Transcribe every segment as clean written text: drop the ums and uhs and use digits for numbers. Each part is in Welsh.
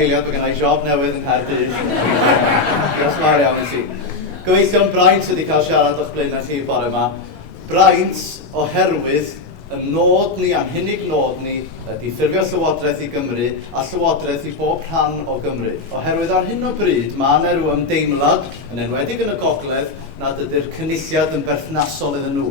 eiliad, mae gennau job newydd yng Nghaerdydd. Diolch yn fawr iawn i ti. Gobeithio'n braint wedi cael siarad o'ch blaen chi bore yma. Braint oherwydd y nod ni, anhunig nod ni, ydy ffurfio Llywodraeth i Gymru a Llywodraeth i bob rhan o Gymru. Oherwydd ar hyn o bryd, mae yna rhyw ymdeimlad, yn enwedig yn y gogledd, nad ydy'r cynulliad yn berthnasol iddyn nhw.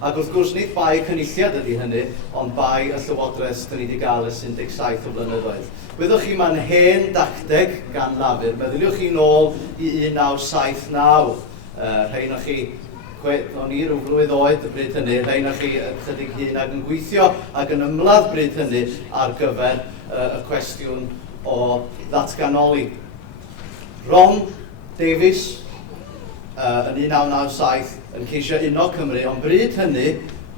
Ac wrth gwrs, nid bai cynulliad ydy hynny, ond bai y Llywodraeth dyn ni wedi gael ys 17 o blynyddoedd. Wyddwch chi mae'n hen dacteg gan Lafur. Meddyliwch chi nôl i 1979. Rhain o'ch chi, o'n i rhyw flwydd oed y bryd hynny, rhain o'ch chi chydig hyn ac yn gweithio ac yn ymladd bryd hynny ar gyfer y cwestiwn o ddatganoli. Ron Davies, yn 1997, yn ceisio uno Cymru, ond bryd hynny,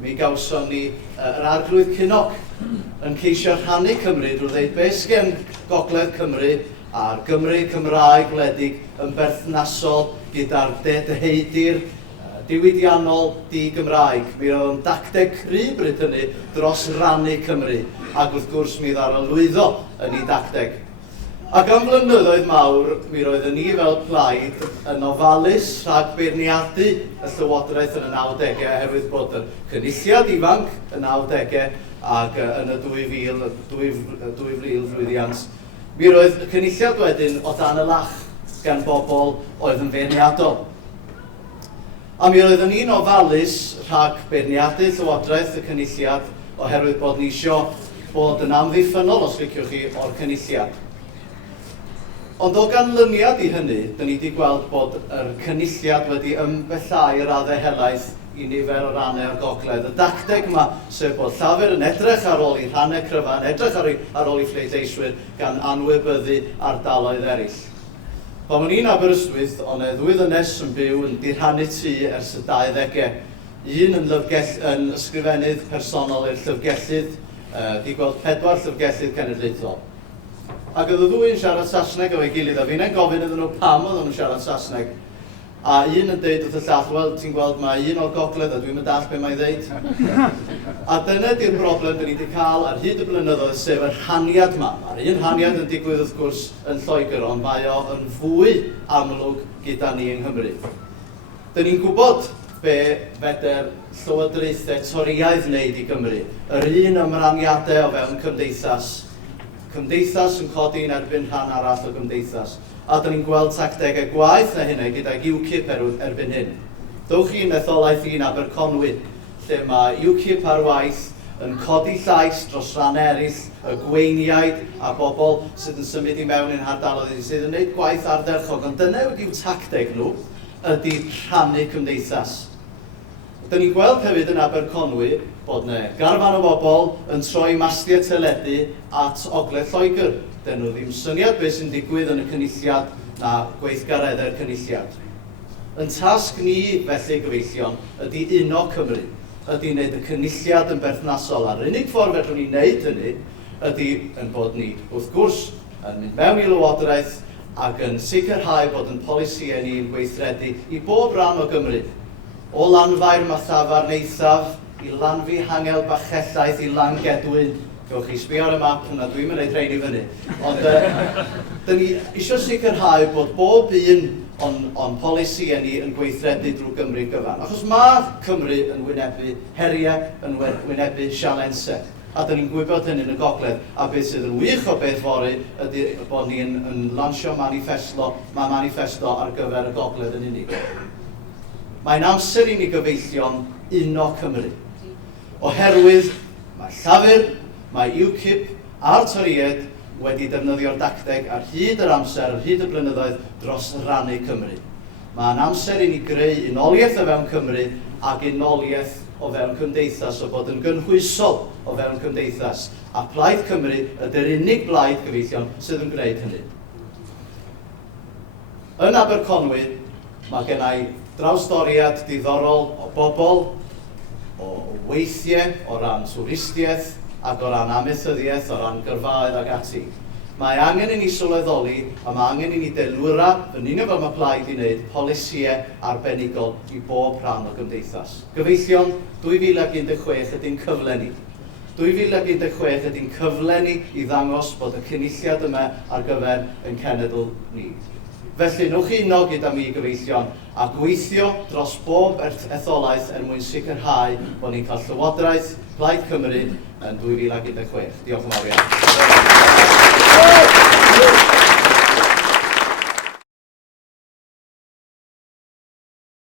mi gawson ni yr arglwydd Cynnog yn ceisio rhannu Cymru drwy ddeud beth gen Gogledd Cymru a'r Gymru Cymraeg wledig yn berthnasol gyda'r deheudir diwydiannol di-Gymraeg. Mi oedd yn dacteg cry bryd hynny dros rannu Cymru, ac wrth gwrs mi ddarolwyddo yn ei dacteg. Ac am flynyddoedd mawr, mi roedden ni fel plaid yn ofalus rhag beirniadu y Llywodraeth yn y 90au oherwydd bod y cynulliad ifanc y 90au ac yn y 2000 llwyddiant. Mi roedd y cynulliad wedyn o dan y lach gan bobl oedd yn feirniadol. A mi roedden ni'n ofalus rhag beirniadu Llywodraeth y cynulliad oherwydd bod ni isio bod yn amddiffynol, os liciwch chi, o'r cynulliad. Ond o ganlyniad i hynny, dyn ni wedi gweld bod yr cynulliad wedi ymballau raddau helaeth i nifer o rannau o'r gogledd. Y dacteg yma, sef bod Llafur yn edrych ar ôl i rhannau cryfan, edrych ar ôl i phleidleiswyr gan anwybyddu ardaloedd eraill. Pan o'n i'n Aberystwyth, ond e 2 ddynes yn byw yn dirhannu tŷ ers y 20au. Un yn ysgrifennydd personol i'r llyfgellydd, di gweld 4 llyfgellydd cenedlaethol. Ac oedd y ddwy'n siarad Saesneg efo'i gilydd, a fi'n gofyn iddyn nhw pam oedd nhw'n siarad Saesneg. A un yn dweud wrth y llall, wel, ti'n gweld mae un o'r gogledd, a dwi'n meddwl beth mae'n dweud. A dyna di'r broblem dyn ni wedi cael ar hyd y blynyddoedd, sef yr haniad yma. Mae'r un haniad yn digwydd wrth gwrs yn Lloegr, ond mae o yn fwy amlwg gyda ni yng Nghymru. Dyn ni'n gwybod be feder llywodraethau toriaidd wneud i Gymru. Yr un ymraniadau o fewn cymdeithas yn codi yn erbyn rhan arall o gymdeithas. A dyn ni'n gweld tactegau gwaith na hynny gyda'r UKIP erbyn hyn. Dowch chi'n etholaeth i'n Aberconwy, lle mae UKIP ar waith yn codi llais dros ran eraill, y gweiniaid a bobl sydd yn symud i mewn i'n hardaloedd sydd yn gwneud gwaith ardderchog. Ond dyna ydyw tacteg nhw, ydy rhannu cymdeithas. Dyn ni'n gweld hefyd yn Aberconwy bod yna garfan o bobl yn troi mastiau teledu at Ogledd Lloegr. Dyn nhw ddim syniad beth sy'n digwydd yn y cynulliad na gweithgareddau'r cynulliad. Yn tasg ni felly gyfeillion ydy uno Cymru, ydy wneud y cynulliad yn berthnasol. A'r unig ffordd fedrwn ni wneud hynny ydy yn bod ni, wrth gwrs, yn mynd mewn i Lywodraeth ac yn sicrhau bod yn polisiau ni yn gweithredu i bob ran o Gymru. O Lanfair Mathafar Neithaf, i Lanfi Hangel Bachellaeth, i Langedwyn. Gewch chi sbio ar y map yna, dwi'n mynd ei rhain i fyny. Ond dyn ni eisiau sicrhau bod bob un o'n polisiau ni yn gweithredu drwy Gymru gyfan. Achos mae Cymru yn wynebu heriau, yn wynebu sialensau. A dyn ni'n gwybod hyn yn y gogledd. A beth sydd yn wych o beth fori ydy bod ni'n lansio manifesto ar gyfer y gogledd yn unig. Mae'n amser i ni gyfeillion uno Cymru. Oherwydd mae Llafur, mae UKIP a'r toried wedi defnyddio'r dacteg ar hyd yr amser, ar hyd y blynyddoedd dros rannu Cymru. Mae'n amser i ni greu unoliaeth o fewn Cymru ac unoliaeth o fewn cymdeithas o bod yn gynhwysol o fewn cymdeithas. A Plaid Cymru ydy'r unig blaid gyfeillion sydd yn gwneud hynny. Yn Aberconwy, mae gennau drawstoriad diddorol o bobl, o weithiau, o ran twristiaeth, ac o ran amaethyddiaeth, o ran gyrfaoedd ag ati. Mae angen i ni sylweddoli, a mae angen i ni delwra, yn unig fel mae Plaid i wneud, polisiau arbenigol i bob rhan o gymdeithas. Gyfeillion, 2016 ydy'n cyfle ni. 2016 ydy'n cyfle ni I ddangos bod y cynulliad yma ar gyfer yn cenedl ni. Felly, newch chi uno gyda mi gyfeillion a gweithio dros bob etholaeth mwyn sicrhau bod ni'n cael llywodraeth Plaid Cymru yn 2016. Diolch yn fawr iawn.